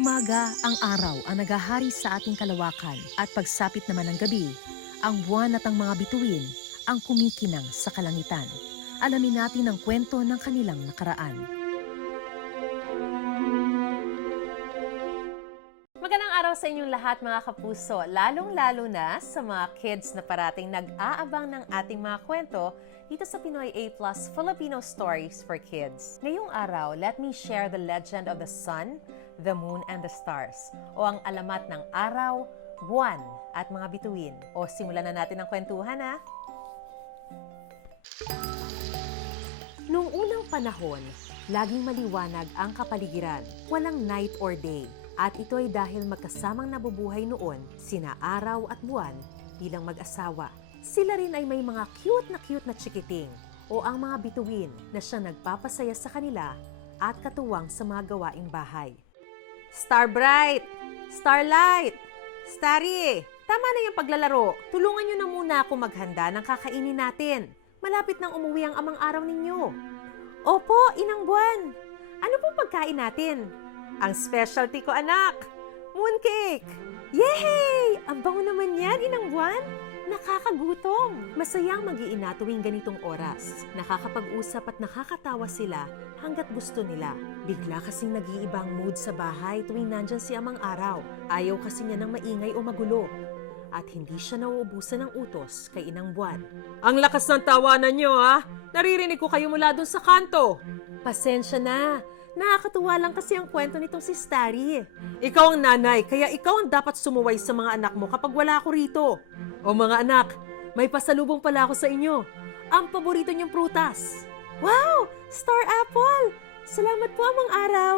Umaga, ang araw ang nagahari sa ating kalawakan at pagsapit naman ng gabi, ang buwan at ang mga bituin ang kumikinang sa kalangitan. Alamin natin ang kwento ng kanilang nakaraan. Magandang araw sa inyong lahat mga kapuso, lalong-lalo na sa mga kids na parating nag-aabang ng ating mga kwento dito sa Pinoy A Plus Filipino Stories for Kids. Ngayong araw, let me share the legend of the sun, the moon, and the stars o ang alamat ng araw, buwan, at mga bituin. O simulan na natin ang kwentuhan ha! Noong unang panahon, laging maliwanag ang kapaligiran, walang night or day. At ito ay dahil magkasamang nabubuhay noon sina araw at buwan bilang mag-asawa. Sila rin ay may mga cute na cute na chikiting o ang mga bituin na siyang nagpapasaya sa kanila at katuwang sa mga gawaing bahay. Starbright! Starlight! Starry! Tama na yung paglalaro. Tulungan nyo na muna ako maghanda ng kakainin natin. Malapit nang umuwi ang amang araw ninyo. Opo, inang buwan. Ano pong pagkain natin? Ang specialty ko, anak. Mooncake! Yay! Ang bango naman yan, inang buwan. Nakakagutom. Masayang mag-iina tuwing ganitong oras. Nakakapag-usap at nakakatawa sila hanggat gusto nila. Bigla kasing nag-iibang mood sa bahay tuwing nandyan si Amang Araw. Ayaw kasi niya ng maingay o magulo. At hindi siya nauubusan ng utos kay Inang Buwan. Ang lakas ng tawanan niyo, ha? Naririnig ko kayo mula dun sa kanto. Pasensya na. Nakakatuwa lang kasi ang kwento nitong si Starry. Ikaw ang nanay, kaya ikaw ang dapat sumuway sa mga anak mo kapag wala ako rito. O mga anak, may pasalubong pala ako sa inyo. Ang paborito niyong prutas. Wow! Star apple! Salamat po amang araw!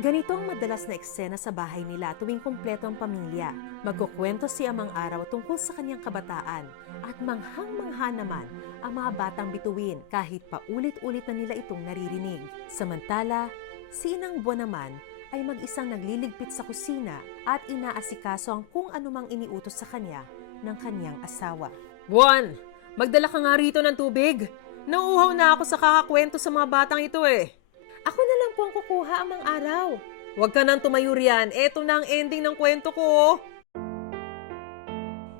Ganito ang madalas na eksena sa bahay nila tuwing kumpleto ang pamilya. Magkukwento si Amang Araw tungkol sa kanyang kabataan at manghang-mangha naman ang mga batang bituin kahit paulit-ulit na nila itong naririnig. Samantala, si Inang Buwan naman ay mag-isang nagliligpit sa kusina at inaasikaso ang kung anumang iniutos sa kanya ng kanyang asawa. Buwan, magdala ka nga rito ng tubig. Nauuhaw na ako sa kakakwento sa mga batang ito eh. Ako na lang po ang kukuha amang araw. Huwag ka nang tumayo riyan. Eto na ang ending ng kwento ko.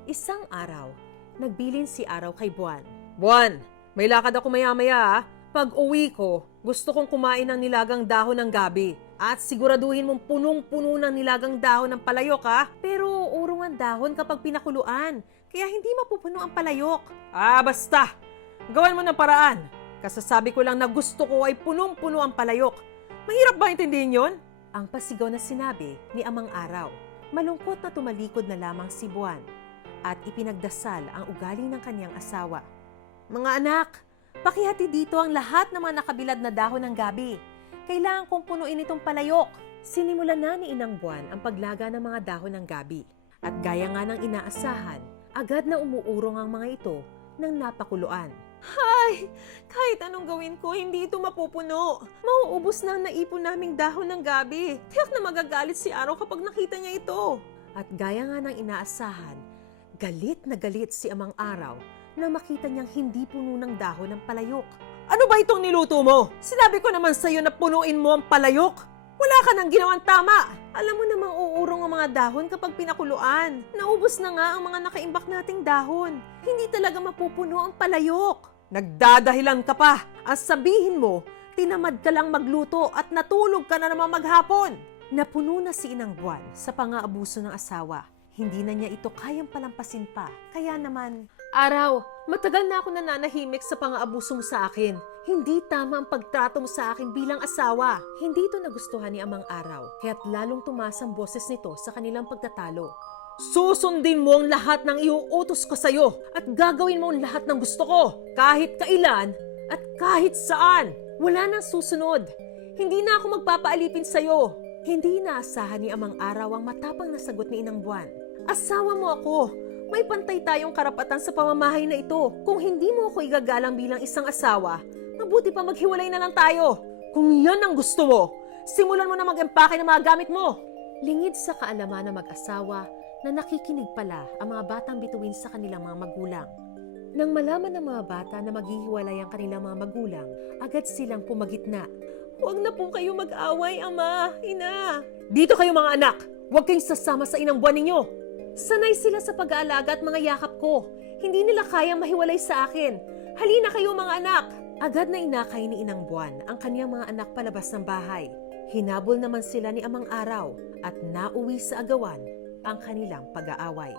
Isang araw, nagbilin si Araw kay Buwan. Buwan, may lakad ako maya-maya ah. Pag uwi ko, gusto kong kumain ng nilagang dahon ng gabi. At siguraduhin mong punong-puno ng nilagang dahon ng palayok ha. Pero urong ang dahon kapag pinakuluan. Kaya hindi mapupuno ang palayok. Ah, basta. Gawan mo ng paraan. Kasasabi ko lang na gusto ko ay punong-puno ang palayok. Mahirap ba intindihin yon? Ang pasigaw na sinabi ni Amang Araw. Malungkot na tumalikod na lamang si Buwan at ipinagdasal ang ugali ng kanyang asawa. Mga anak, pakihati dito ang lahat ng mga nakabilad na dahon ng gabi. Kailangan kong punuin itong palayok. Sinimulan na ni Inang Buwan ang paglaga ng mga dahon ng gabi. At gaya nga ng inaasahan, agad na umuurong ang mga ito ng napakuluan. Hay! Kahit anong gawin ko, hindi ito mapupuno. Mauubos na ang naipon naming dahon ng gabi. Tiyak na magagalit si Araw kapag nakita niya ito. At gaya nga ng inaasahan, galit na galit si Amang Araw na makita niyang hindi puno ng dahon ng palayok. Ano ba itong niluto mo? Sinabi ko naman sa'yo na punuin mo ang palayok. Wala ka nang ginawang tama. Alam mo namang uurong ang mga dahon kapag pinakuluan. Naubos na nga ang mga nakaimbak nating dahon. Hindi talaga mapupuno ang palayok. Nagdadahilan ka pa. Ang sabihin mo, tinamad ka lang magluto at natulog ka na naman maghapon. Napuno na si Inang Buwan sa pang-aabuso ng asawa. Hindi na niya ito kayang palampasin pa. Kaya naman, Araw, matagal na ako nananahimik sa pang-aabuso mo sa akin. Hindi tama ang pagtrato mo sa akin bilang asawa. Hindi ito nagustuhan ni Amang Araw, kaya't lalong tumaas ang boses nito sa kanilang pagtatalo. Susundin mo ang lahat ng iuutos ko sa'yo at gagawin mo ang lahat ng gusto ko, kahit kailan at kahit saan. Wala nang susunod. Hindi na ako magpapaalipin sa'yo. Hindi inaasahan ni Amang Araw ang matapang na sagot ni Inang Buwan. Asawa mo ako. May pantay tayong karapatan sa pamamahay na ito. Kung hindi mo ako igagalang bilang isang asawa, mabuti pa maghiwalay na lang tayo. Kung yan ang gusto mo, simulan mo na mag-empake ng mga gamit mo. Lingid sa kaalaman ng mag-asawa na nakikinig pala ang mga batang bituin sa kanilang mga magulang. Nang malaman ng mga bata na maghihiwalay ang kanilang mga magulang, agad silang pumagitna. Huwag na po kayo mag-away, ama, ina. Dito kayo mga anak! Huwag kayong sasama sa inang buwan ninyo! Sanay sila sa pag-aalaga at mga yakap ko. Hindi nila kayang mahiwalay sa akin. Halina kayo mga anak! Agad na inakay ni Inang Buwan ang kaniyang mga anak palabas ng bahay. Hinabol naman sila ni Amang Araw at nauwi sa agawan ang kanilang pag-aaway.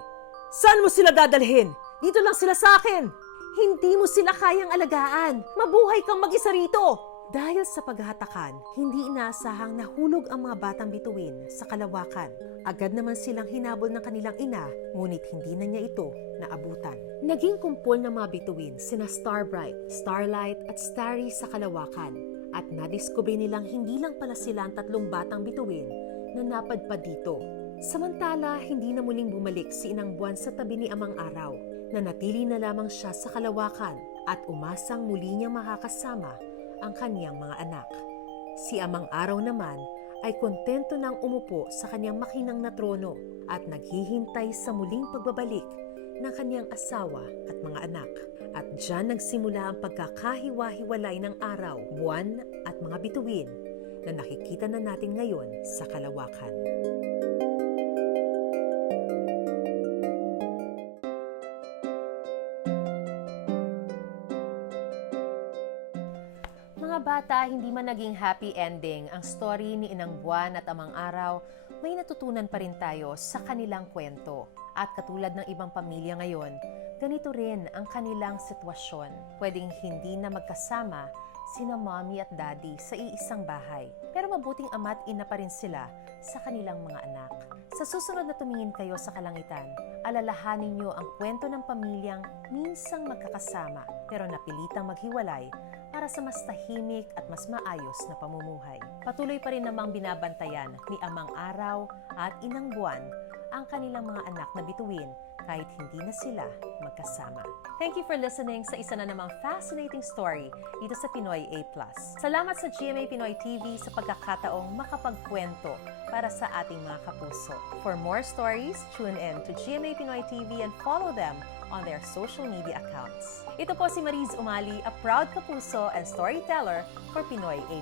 Saan mo sila dadalhin? Dito lang sila sa akin! Hindi mo sila kayang alagaan! Mabuhay kang mag-isa rito! Dahil sa paghatakan, hindi inaasahang nahulog ang mga batang bituin sa kalawakan. Agad naman silang hinabol ng kanilang ina, ngunit hindi na niya ito naabutan. Naging kumpol ng mga bituin sina Starbright, Starlight at Starry sa kalawakan. At nadiskubre nilang hindi lang pala sila ang tatlong batang bituin na napadpad dito. Samantala, hindi na muling bumalik si Inang Buwan sa tabi ni Amang Araw. Nanatili na lamang siya sa kalawakan at umasang muli niyang makakasama ang kaniyang mga anak. Si Amang Araw naman ay kontento nang umupo sa kaniyang makinang na trono at naghihintay sa muling pagbabalik ng kaniyang asawa at mga anak. At diyan nagsimula ang pagkakahiwa-hiwalay ng araw, buwan at mga bituin na nakikita na natin ngayon sa kalawakan. Bata, hindi man naging happy ending ang story ni Inang Buwan at Amang Araw, may natutunan pa rin tayo sa kanilang kwento. At katulad ng ibang pamilya ngayon, ganito rin ang kanilang sitwasyon. Pwedeng hindi na magkasama sina mommy at daddy sa iisang bahay. Pero mabuting ama't ina pa rin sila sa kanilang mga anak. Sa susunod na tumingin kayo sa kalangitan, alalahanin niyo ang kwento ng pamilyang minsang magkakasama pero napilitang maghiwalay para sa mas tahimik at mas maayos na pamumuhay. Patuloy pa rin namang binabantayan ni Amang Araw at Inang Buwan ang kanilang mga anak na bituin kahit hindi na sila magkasama. Thank you for listening sa isa na namang fascinating story dito sa Pinoy A+. Salamat sa GMA Pinoy TV sa pagkakataong makapagkwento para sa ating mga kapuso. For more stories, tune in to GMA Pinoy TV and follow them on their social media accounts. Ito po si Mariz Umali, a proud kapuso and storyteller for Pinoy A+.